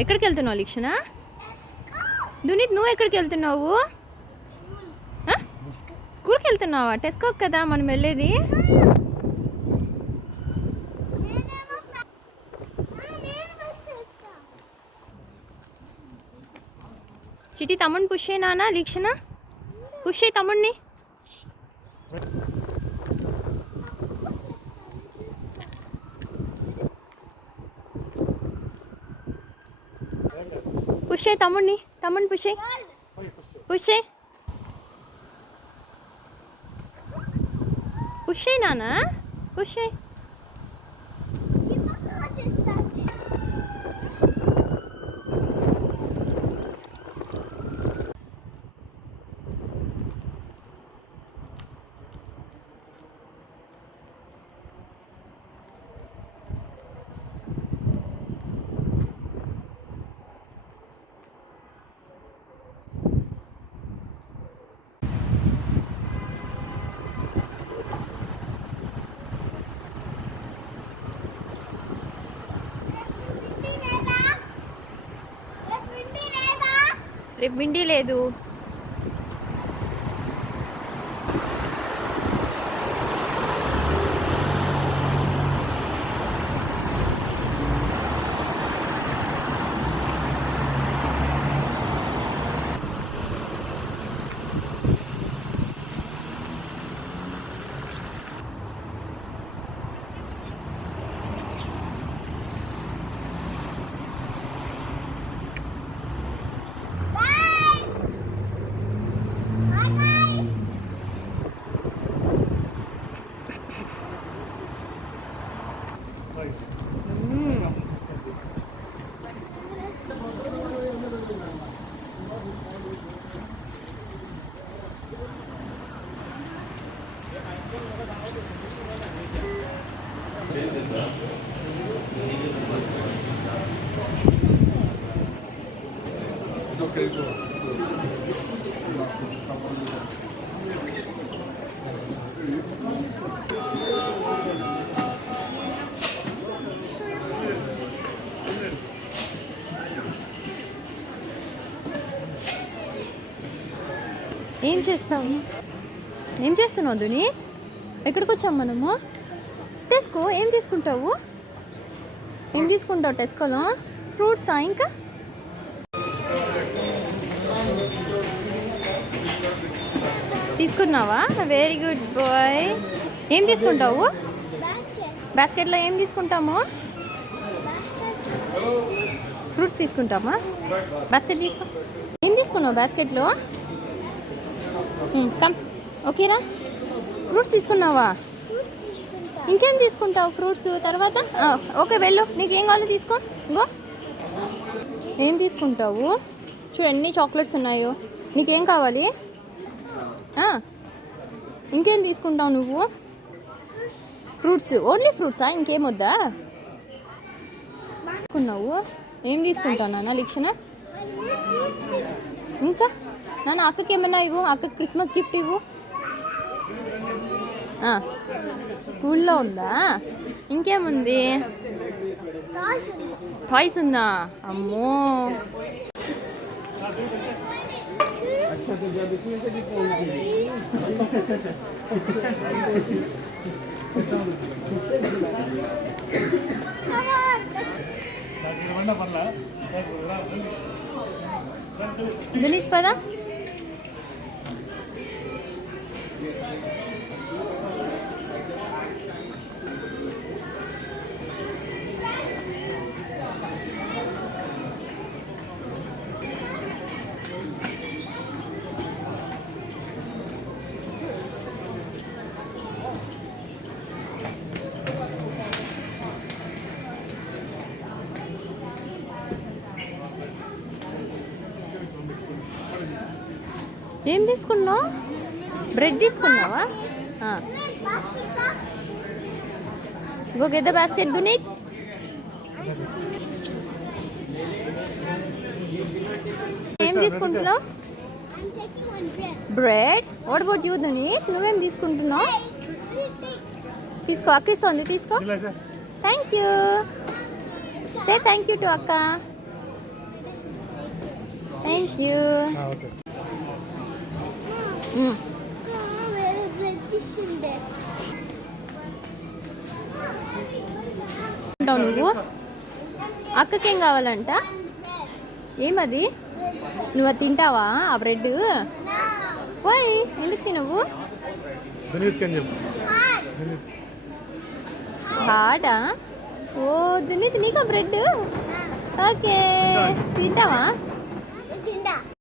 ఎక్కడికి వెళ్తున్నావు లిక్షణ? దునీత్ నువ్వు ఎక్కడికి వెళ్తున్నావు? స్కూల్కి వెళ్తున్నావా? టెస్కోకి కదా మనం వెళ్ళేది. చిటి తమ్ముడిని పుష్ అయినా లిక్షణ, పుష్ అయ్యి తమ్ముడిని. పుష్ అయ్యి తమ్ముడిని పుష్ అయ్యి, పుష్ అయ్యి, పుష్ అయ్యి నానా, పుష్ అయ్యి. రేపు బిండి లేదు. ఏం చేస్తావు? ఏం చేస్తున్నావు దుని? ఎక్కడికి వచ్చాము మనము? టెస్కో. ఏం తీసుకుంటావు? ఏం తీసుకుంటావు టెస్కోలో? ఫ్రూట్సా? ఇంకా తీసుకున్నావా? Very good boy. ఏం తీసుకుంటావు? బాస్కెట్లో ఏం తీసుకుంటాము? ఫ్రూట్స్ తీసుకుంటామా? బాస్కెట్ తీసుకో. ఏం తీసుకున్నావు బాస్కెట్లో? కమ్, ఓకేరా. ఫ్రూట్స్ తీసుకున్నావా? ఇంకేం తీసుకుంటావు ఫ్రూట్స్ తర్వాత? ఓకే వెళ్ళు, నీకేం కావాలో తీసుకో. గో. ఏం తీసుకుంటావు? చూడు ఎన్ని చాక్లెట్స్ ఉన్నాయో. నీకేం కావాలి? ఇంకేం తీసుకుంటావు నువ్వు? ఫ్రూట్స్, ఓన్లీ ఫ్రూట్సా? ఇంకేం వద్దా? తీసుకున్నావు. ఏం తీసుకుంటావు నాన్న లిక్షణ? ఇంకా నాన్న అక్కకి ఏమన్నా ఇవ్వు, అక్కకి క్రిస్మస్ గిఫ్ట్ ఇవ్వు. స్కూల్లో ఉందా? ఇంకేముంది? టాయ్స్ ఉందా? అమ్మో. దిలీప్ పదా. ఏం తీసుకున్నావు? బ్రెడ్ తీసుకున్నావా? Go get the basket Duneet. ఏం తీసుకుంటున్నావు? Bread. What about you Duneet? నువ్వేం తీసుకుంటున్నావు? తీసుకో, అక్క ఇస్తుంది, తీసుకో. Thank you. Say thank you to అక్క. Thank you. ఓకే. నువ్వు అక్కకేం కావాలంట? ఏమది? నువ్వు అది తింటావా ఆ బ్రెడ్? పోయి ఎందుకు తినవు? హాడా? ఓ దునీత్ నీకా బ్రెడ్? ఓకే తింటావా?